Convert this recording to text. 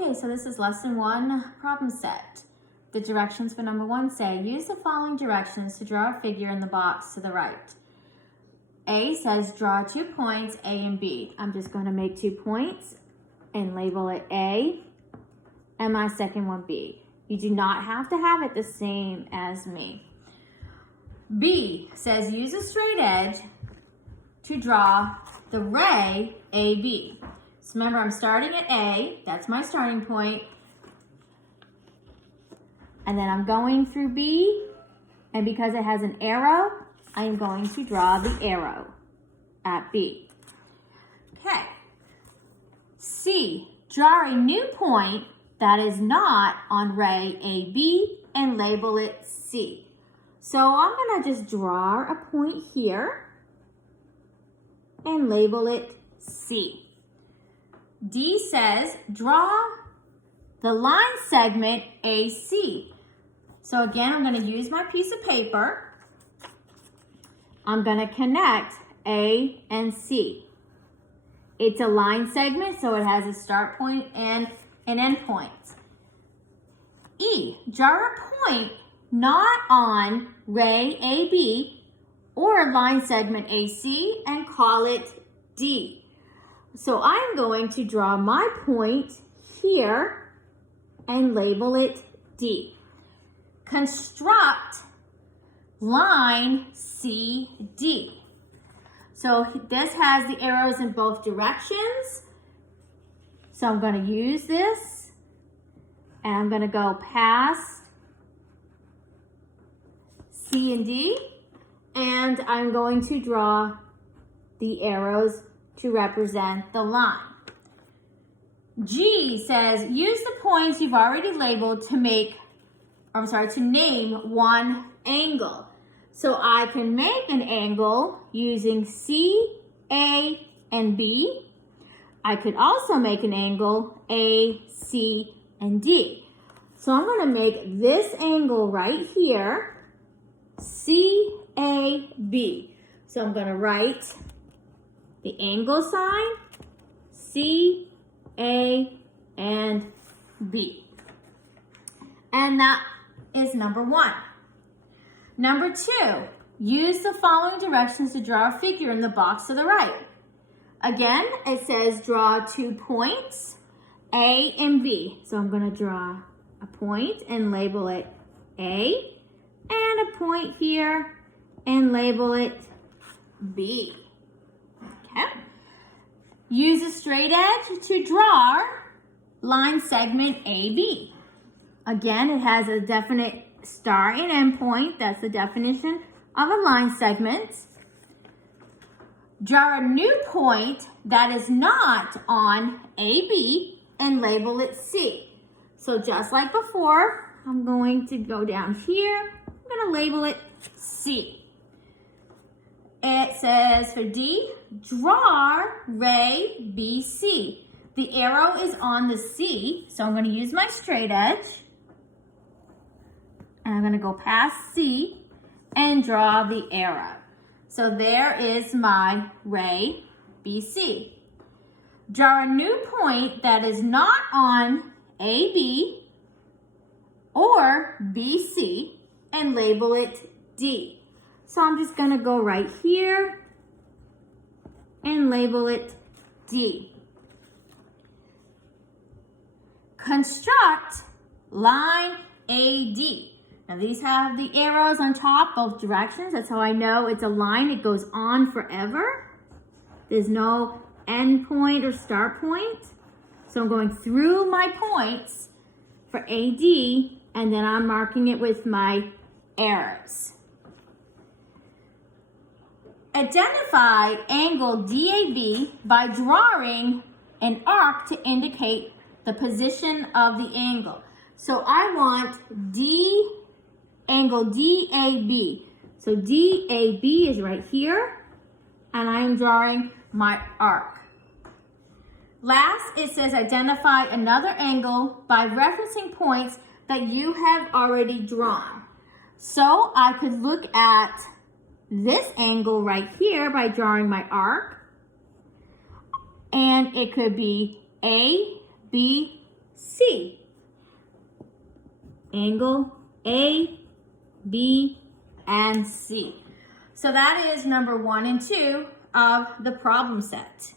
Okay, so this is lesson 1 problem set. The directions for number 1 say, use the following directions to draw a figure in the box to the right. A says draw 2 points, A and B. I'm just going to make 2 points and label it A and my second one B. You do not have to have it the same as me. B says use a straight edge to draw the ray AB. So remember, I'm starting at A, that's my starting point, and then I'm going through B, and because it has an arrow, I am going to draw the arrow at B. Okay. C, draw a new point that is not on ray AB and label it C. So I'm gonna just draw a point here and label it C. D says, draw the line segment AC. So again, I'm going to use my piece of paper. I'm going to connect A and C. It's a line segment, so it has a start point and an end point. E, draw a point not on ray AB or line segment AC and call it D. So I'm going to draw my point here and label it D. Construct line CD. So this has the arrows in both directions. So I'm going to use this and I'm going to go past C and D, and I'm going to draw the arrows to represent the line. G says use the points you've already labeled to name one angle. So I can make an angle using C, A, and B. I could also make an angle A, C, and D. So I'm going to make this angle right here, C, A, B. So I'm going to write the angle sign, C, A, and B. And that is number 1. Number 2, use the following directions to draw a figure in the box to the right. Again, it says draw 2 points, A and B. So I'm going to draw a point and label it A, and a point here and label it B. Okay. Use a straight edge to draw line segment AB. Again, it has a definite start and end point. That's the definition of a line segment. Draw a new point that is not on AB and label it C. So just like before, I'm going to go down here. I'm going to label it C. It says for D, draw ray BC. The arrow is on the C, so I'm going to use my straight edge. And I'm going to go past C and draw the arrow. So there is my ray BC. Draw a new point that is not on AB or BC and label it D. So I'm just going to go right here and label it D. Construct line AD. Now these have the arrows on top, both directions. That's how I know it's a line. It goes on forever. There's no end point or start point. So I'm going through my points for AD, and then I'm marking it with my arrows. Identify angle DAB by drawing an arc to indicate the position of the angle. So I want angle DAB. So DAB is right here, and I'm drawing my arc. Last, it says identify another angle by referencing points that you have already drawn. So I could look at this angle right here by drawing my arc, and it could be A, B, C. Angle A, B, and C. So that is number 1 and 2 of the problem set.